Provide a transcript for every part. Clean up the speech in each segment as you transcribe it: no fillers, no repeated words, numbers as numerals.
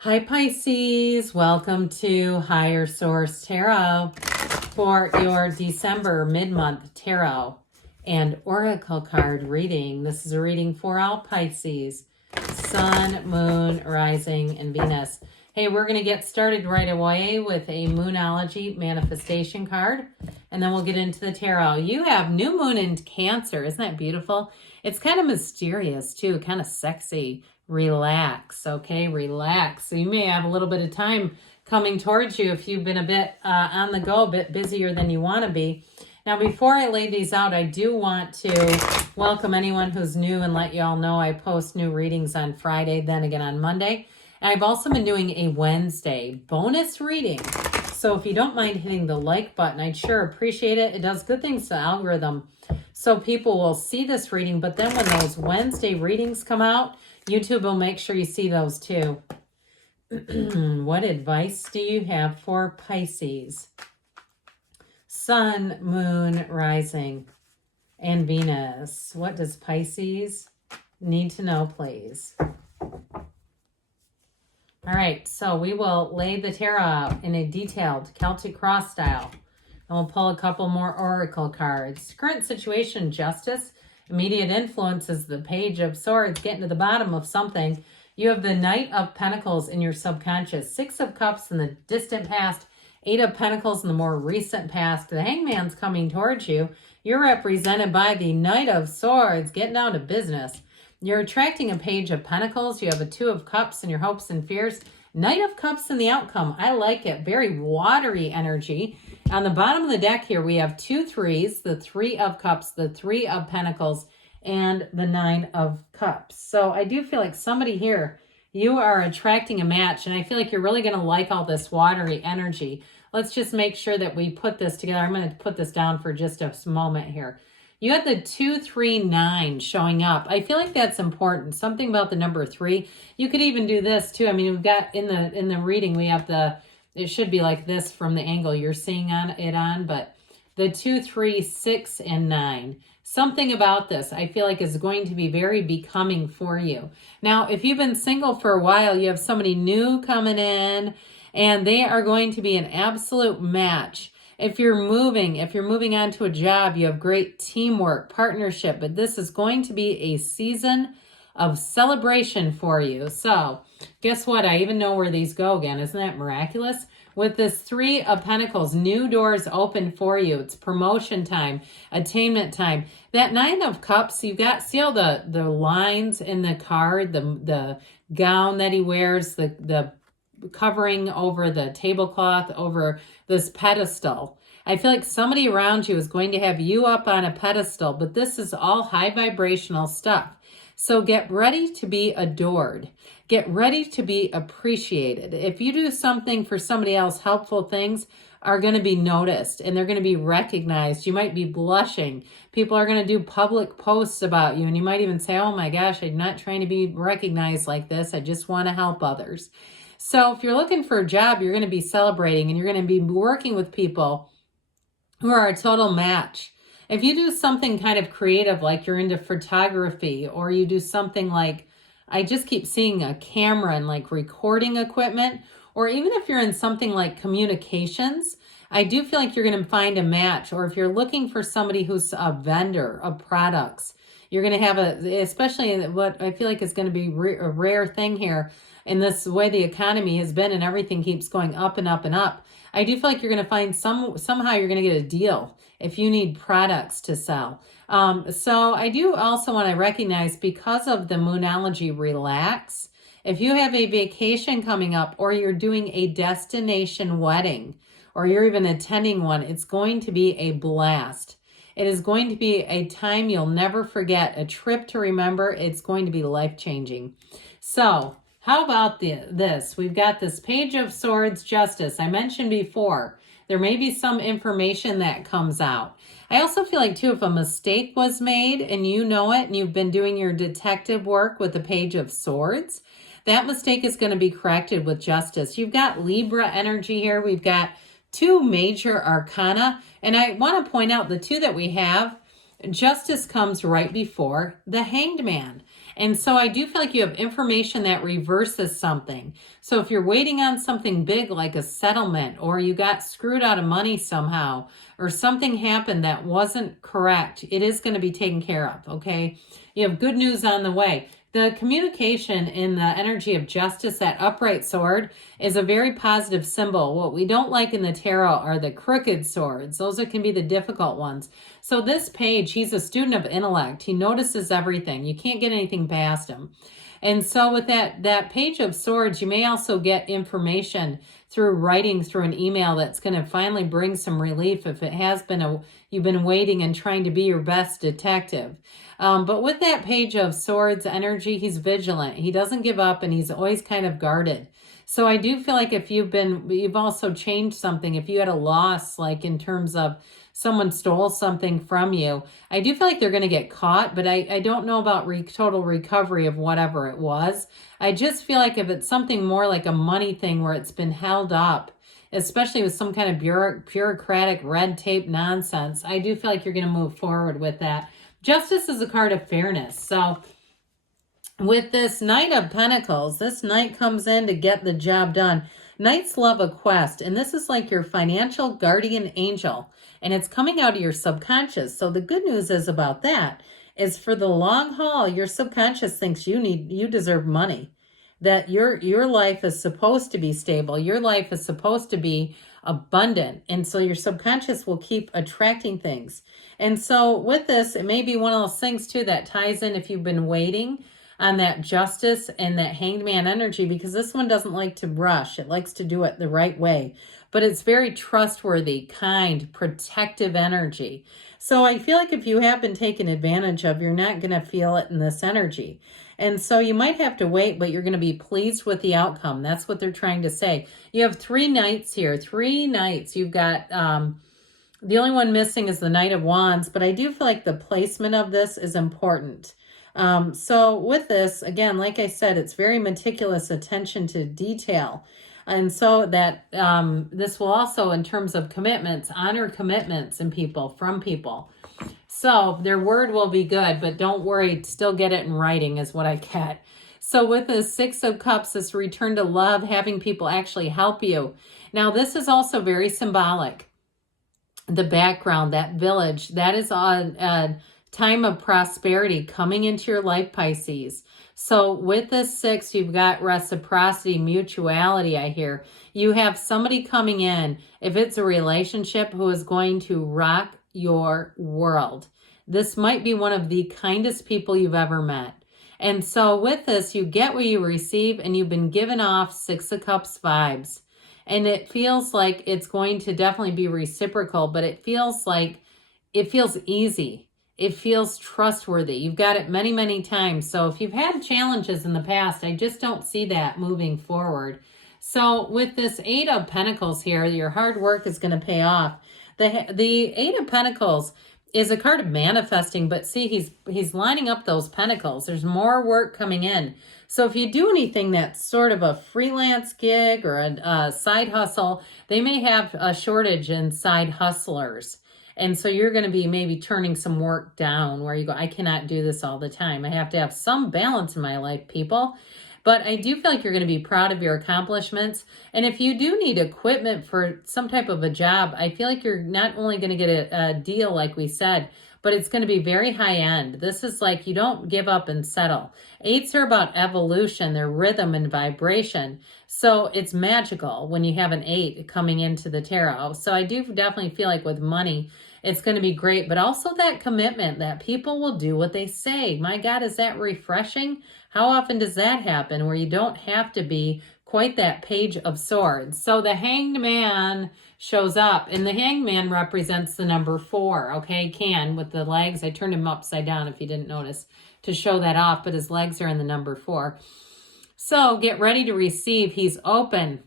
Hi Pisces, welcome to Higher Source Tarot for your December mid-month tarot and oracle card reading. This is a reading for all Pisces, Sun, Moon, Rising, and Venus. Hey, we're going to get started right away with a moonology manifestation card, and then we'll get into the tarot. You have new moon in Cancer. Isn't that beautiful? It's kind of mysterious too, kind of sexy. Relax, okay? Relax. So you may have a little bit of time coming towards you if you've been a bit on the go, a bit busier than you want to be. Now, before I lay these out, I do want to welcome anyone who's new and let you all know I post new readings on Friday, then again on Monday. And I've also been doing a Wednesday bonus reading. So if you don't mind hitting the like button, I'd sure appreciate it. It does good things to the algorithm. So people will see this reading, but then when those Wednesday readings come out, YouTube will make sure you see those too. What advice do you have for Pisces? Sun, Moon, Rising, and Venus. What does Pisces need to know, please? All right, so we will lay the tarot out in a detailed Celtic cross style. And we'll pull a couple more oracle cards. Current situation, justice. Immediate influence is the Page of Swords, getting to the bottom of something. You have the Knight of Pentacles in your subconscious, Six of Cups in the distant past, Eight of Pentacles in the more recent past. The Hangman's coming towards you. You're represented by the Knight of Swords, getting down to business. You're attracting a Page of Pentacles. You have a Two of Cups in your hopes and fears. Knight of Cups in the outcome. I like it. Very watery energy. On the bottom of the deck here, we have two threes, the Three of Cups, the Three of Pentacles, and the Nine of Cups. So I do feel like somebody here, you are attracting a match, and I feel like you're really going to like all this watery energy. Let's just make sure that we put this together. I'm going to put this down for just a moment here. You had the 239 showing up. I feel like that's important. Something about the number 3. You could even do this too. I mean, we've got in the reading, we have it should be like this from the angle you're seeing on, but the 2, 3, 6, and 9. Something about this I feel like is going to be very becoming for you. Now, if you've been single for a while, you have somebody new coming in, and they are going to be an absolute match. If you're moving on to a job, you have great teamwork, partnership, but this is going to be a season of celebration for you. So guess what? I even know where these go again. Isn't that miraculous? With this Three of Pentacles, new doors open for you. It's promotion time, attainment time. That Nine of Cups, you've got, see all the lines in the card, the gown that he wears, the covering over the tablecloth, over this pedestal. I feel like somebody around you is going to have you up on a pedestal, but this is all high vibrational stuff. So get ready to be adored. Get ready to be appreciated. If you do something for somebody else, helpful things are going to be noticed and they're going to be recognized. You might be blushing. People are going to do public posts about you, and you might even say, oh my gosh, I'm not trying to be recognized like this. I just want to help others. So if you're looking for a job, you're going to be celebrating and you're going to be working with people who are a total match. If you do something kind of creative, like you're into photography, or you do something like, I just keep seeing a camera and like recording equipment, or even if you're in something like communications, I do feel like you're going to find a match. Or if you're looking for somebody who's a vendor of products, you're going to have especially in what I feel like is going to be a rare thing here in this way the economy has been and everything keeps going up and up and up. I do feel like you're going to find somehow you're going to get a deal if you need products to sell. So I do also want to recognize, because of the moonology relax, if you have a vacation coming up, or you're doing a destination wedding, or you're even attending one, it's going to be a blast. It is going to be a time you'll never forget, a trip to remember. It's going to be life-changing. So how about this? We've got this Page of Swords, justice. I mentioned before, there may be some information that comes out. I also feel like, too, if a mistake was made and you know it and you've been doing your detective work with the Page of Swords, that mistake is going to be corrected with justice. You've got Libra energy here. We've got 2 major arcana. And I want to point out the 2 that we have, justice comes right before the Hanged Man. And so I do feel like you have information that reverses something. So if you're waiting on something big like a settlement, or you got screwed out of money somehow, or something happened that wasn't correct, it is going to be taken care of, okay? You have good news on the way. The communication in the energy of justice, that upright sword, is a very positive symbol. What we don't like in the tarot are the crooked swords. Those can be the difficult ones. So this page, he's a student of intellect. He notices everything. You can't get anything past him. And so with that page of swords, you may also get information through writing through an email that's going to finally bring some relief if it has been you've been waiting and trying to be your best detective. But with that page of swords energy, he's vigilant. He doesn't give up, and he's always kind of guarded. So I do feel like if you've also changed something, if you had a loss, like in terms of someone stole something from you, I do feel like they're going to get caught, but I don't know about total recovery of whatever it was. I just feel like if it's something more like a money thing where it's been held up, especially with some kind of bureaucratic red tape nonsense, I do feel like you're going to move forward with that. Justice is a card of fairness. So with this Knight of Pentacles, this Knight comes in to get the job done. Knights love a quest, and this is like your financial guardian angel, and it's coming out of your subconscious. So the good news is about that is for the long haul, your subconscious thinks you deserve money, that your life is supposed to be stable. Your life is supposed to be abundant. And so your subconscious will keep attracting things. And so with this, it may be one of those things too that ties in if you've been waiting on that justice and that hanged man energy, because this one doesn't like to rush. It likes to do it the right way, but it's very trustworthy, kind, protective energy. So I feel like if you have been taken advantage of, you're not going to feel it in this energy. And so you might have to wait, but you're going to be pleased with the outcome. That's what they're trying to say. You have 3 knights here, 3 knights. You've got, the only one missing is the Knight of Wands, but I do feel like the placement of this is important. So with this, again, like I said, it's very meticulous attention to detail. And so that this will also, in terms of commitments, honor commitments in people, from people. So their word will be good, but don't worry, still get it in writing is what I get. So with the 6 of Cups, this return to love, having people actually help you. Now, this is also very symbolic. The background, that village, that is a time of prosperity coming into your life, Pisces. So with this 6, you've got reciprocity, mutuality, I hear. You have somebody coming in, if it's a relationship, who is going to rock your world. This might be one of the kindest people you've ever met. And so with this, you get what you receive, and you've been given off 6 of Cups vibes. And it feels like it's going to definitely be reciprocal, but it feels easy. It feels trustworthy. You've got it many, many times. So if you've had challenges in the past, I just don't see that moving forward. So with this 8 of Pentacles here, your hard work is going to pay off. The 8 of Pentacles is a card of manifesting, but see, he's lining up those pentacles. There's more work coming in. So if you do anything that's sort of a freelance gig or a side hustle, they may have a shortage in side hustlers. And so you're going to be maybe turning some work down where you go, I cannot do this all the time. I have to have some balance in my life, people. But I do feel like you're going to be proud of your accomplishments. And if you do need equipment for some type of a job, I feel like you're not only going to get a deal, like we said, but it's going to be very high end. This is like you don't give up and settle. 8s are about evolution, their rhythm and vibration. So it's magical when you have an 8 coming into the tarot. So I do definitely feel like with money, it's going to be great, but also that commitment that people will do what they say. My God, is that refreshing? How often does that happen where you don't have to be quite that Page of Swords? So the Hanged Man shows up, and the Hanged Man represents the number 4, okay? Can, with the legs. I turned him upside down if you didn't notice to show that off, but his legs are in the number 4. So get ready to receive. He's open.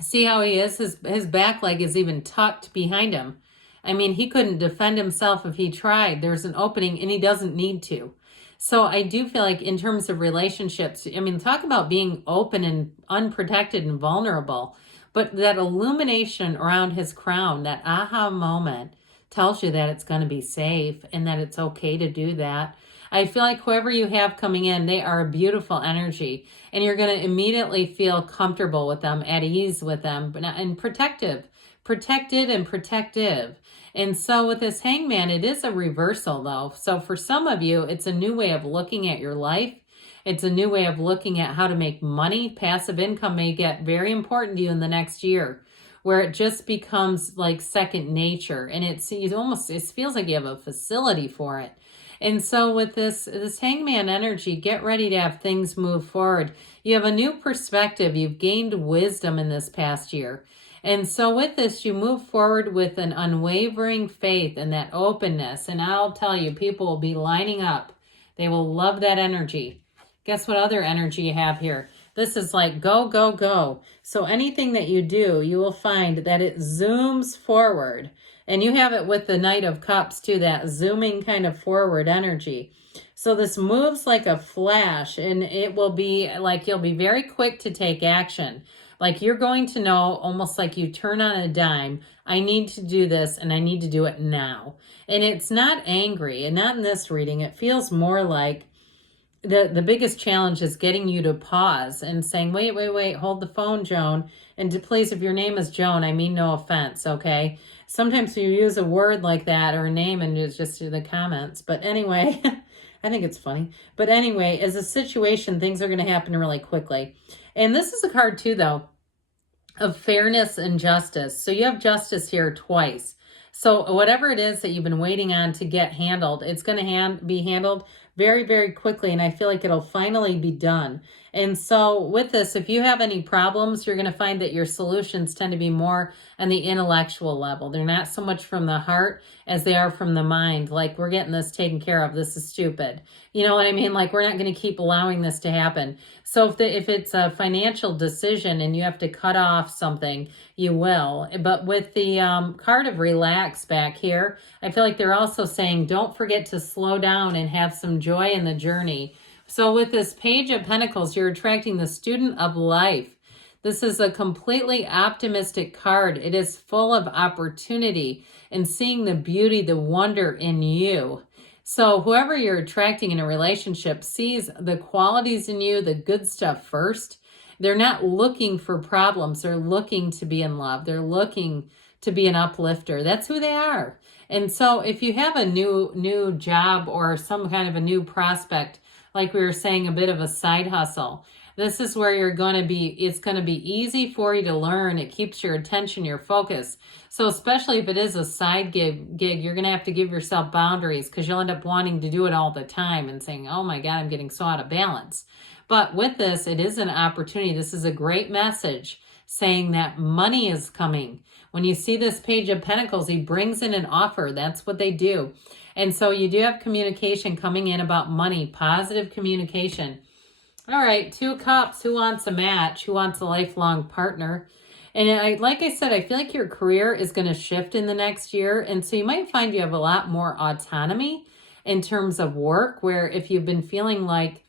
See how he is? His back leg is even tucked behind him. I mean, he couldn't defend himself if he tried. There's an opening, and he doesn't need to. So I do feel like in terms of relationships, I mean, talk about being open and unprotected and vulnerable. But that illumination around his crown, that aha moment, tells you that it's going to be safe and that it's okay to do that. I feel like whoever you have coming in, they are a beautiful energy, and you're going to immediately feel comfortable with them, at ease with them, and protected and protective. And so with this Hangman, it is a reversal though. So for some of you, it's a new way of looking at your life. It's a new way of looking at how to make money. Passive income may get very important to you in the next year, where it just becomes like second nature. And it feels like you have a facility for it. And so with this Hangman energy, get ready to have things move forward. You have a new perspective. You've gained wisdom in this past year. And so with this, you move forward with an unwavering faith and that openness. And I'll tell you, people will be lining up. They will love that energy. Guess what other energy you have here? This is like go, go, go. So anything that you do, you will find that it zooms forward. And you have it with the Knight of Cups too, that zooming kind of forward energy. So this moves like a flash, and it will be like you'll be very quick to take action. Like you're going to know, almost like you turn on a dime, I need to do this and I need to do it now. And it's not angry, and not in this reading. It feels more like the biggest challenge is getting you to pause and saying, wait, hold the phone, Joan. And please, if your name is Joan, I mean no offense, okay? Sometimes you use a word like that or a name and it's just through the comments. But anyway, I think it's funny. But anyway, as a situation, things are going to happen really quickly. And this is a card too, though, of fairness and justice. So you have justice here twice. So whatever it is that you've been waiting on to get handled, it's going to be handled very, very quickly. And I feel like it'll finally be done. And so with this, if you have any problems, you're going to find that your solutions tend to be more on the intellectual level. They're not so much from the heart as they are from the mind. Like, we're getting this taken care of. This is stupid. You know what I mean? Like, we're not going to keep allowing this to happen. So if it's a financial decision and you have to cut off something, you will. But with the card of relax back here, I feel like they're also saying, don't forget to slow down and have some joy in the journey. So with this Page of Pentacles, you're attracting the student of life. This is a completely optimistic card. It is full of opportunity and seeing the beauty, the wonder in you. So whoever you're attracting in a relationship sees the qualities in you, the good stuff first. They're not looking for problems. They're looking to be in love. They're looking to be an uplifter. That's who they are. And so if you have a new job or some kind of a new prospect, like we were saying, a bit of a side hustle, this is where you're going to be, it's going to be easy for you to learn. It keeps your attention, your focus. So especially if it is a side gig, you're going to have to give yourself boundaries, because you'll end up wanting to do it all the time and saying, oh my God, I'm getting so out of balance. But with this, it is an opportunity. This is a great message saying that money is coming. When you see this Page of Pentacles, he brings in an offer. That's what they do. And so you do have communication coming in about money, positive communication. All right, 2 Cups. Who wants a match? Who wants a lifelong partner? And like I said, I feel like your career is going to shift in the next year. And so you might find you have a lot more autonomy in terms of work, where if you've been feeling like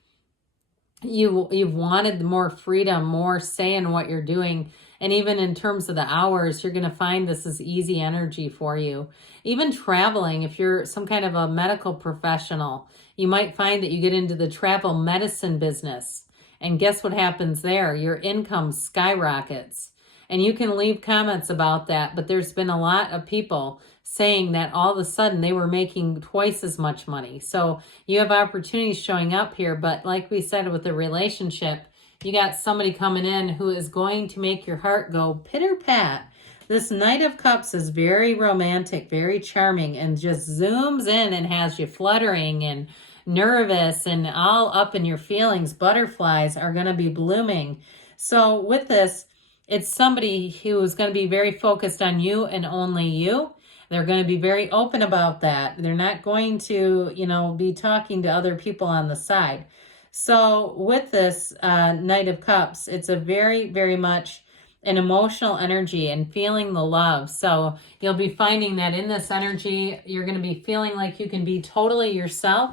you've wanted more freedom, more say in what you're doing, and even in terms of the hours, you're going to find this is easy energy for you. Even traveling, if you're some kind of a medical professional, you might find that you get into the travel medicine business. And guess what happens there? Your income skyrockets. And you can leave comments about that, but there's been a lot of people saying that all of a sudden they were making twice as much money. So you have opportunities showing up here, but like we said with the relationship, you got somebody coming in who is going to make your heart go pitter-pat. This Knight of Cups is very romantic, very charming, and just zooms in and has you fluttering and nervous and all up in your feelings. Butterflies are going to be blooming. So with this, it's somebody who is going to be very focused on you and only you. They're going to be very open about that. They're not going to, be talking to other people on the side. So with this Knight of Cups, it's a very, very much an emotional energy and feeling the love. So you'll be finding that in this energy, you're going to be feeling like you can be totally yourself.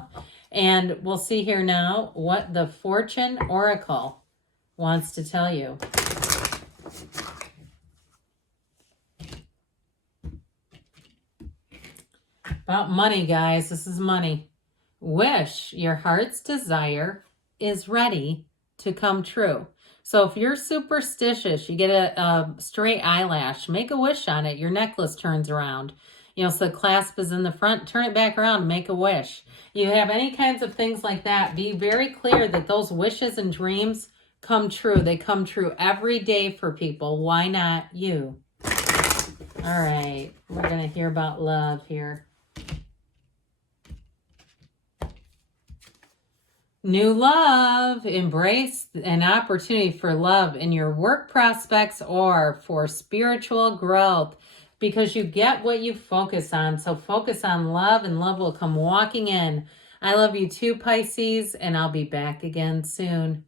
And we'll see here now what the Fortune Oracle wants to tell you. About money, guys. This is money. wish, your heart's desire is ready to come true. So if you're superstitious, you get a straight eyelash, make a wish on it. Your necklace turns around. So the clasp is in the front, turn it back around, make a wish. You have any kinds of things like that, be very clear that those wishes and dreams come true. They come true every day for people. Why not you? All right, we're going to hear about love here. New love. Embrace an opportunity for love in your work prospects or for spiritual growth, because you get what you focus on. So focus on love and love will come walking in. I love you too, Pisces, and I'll be back again soon.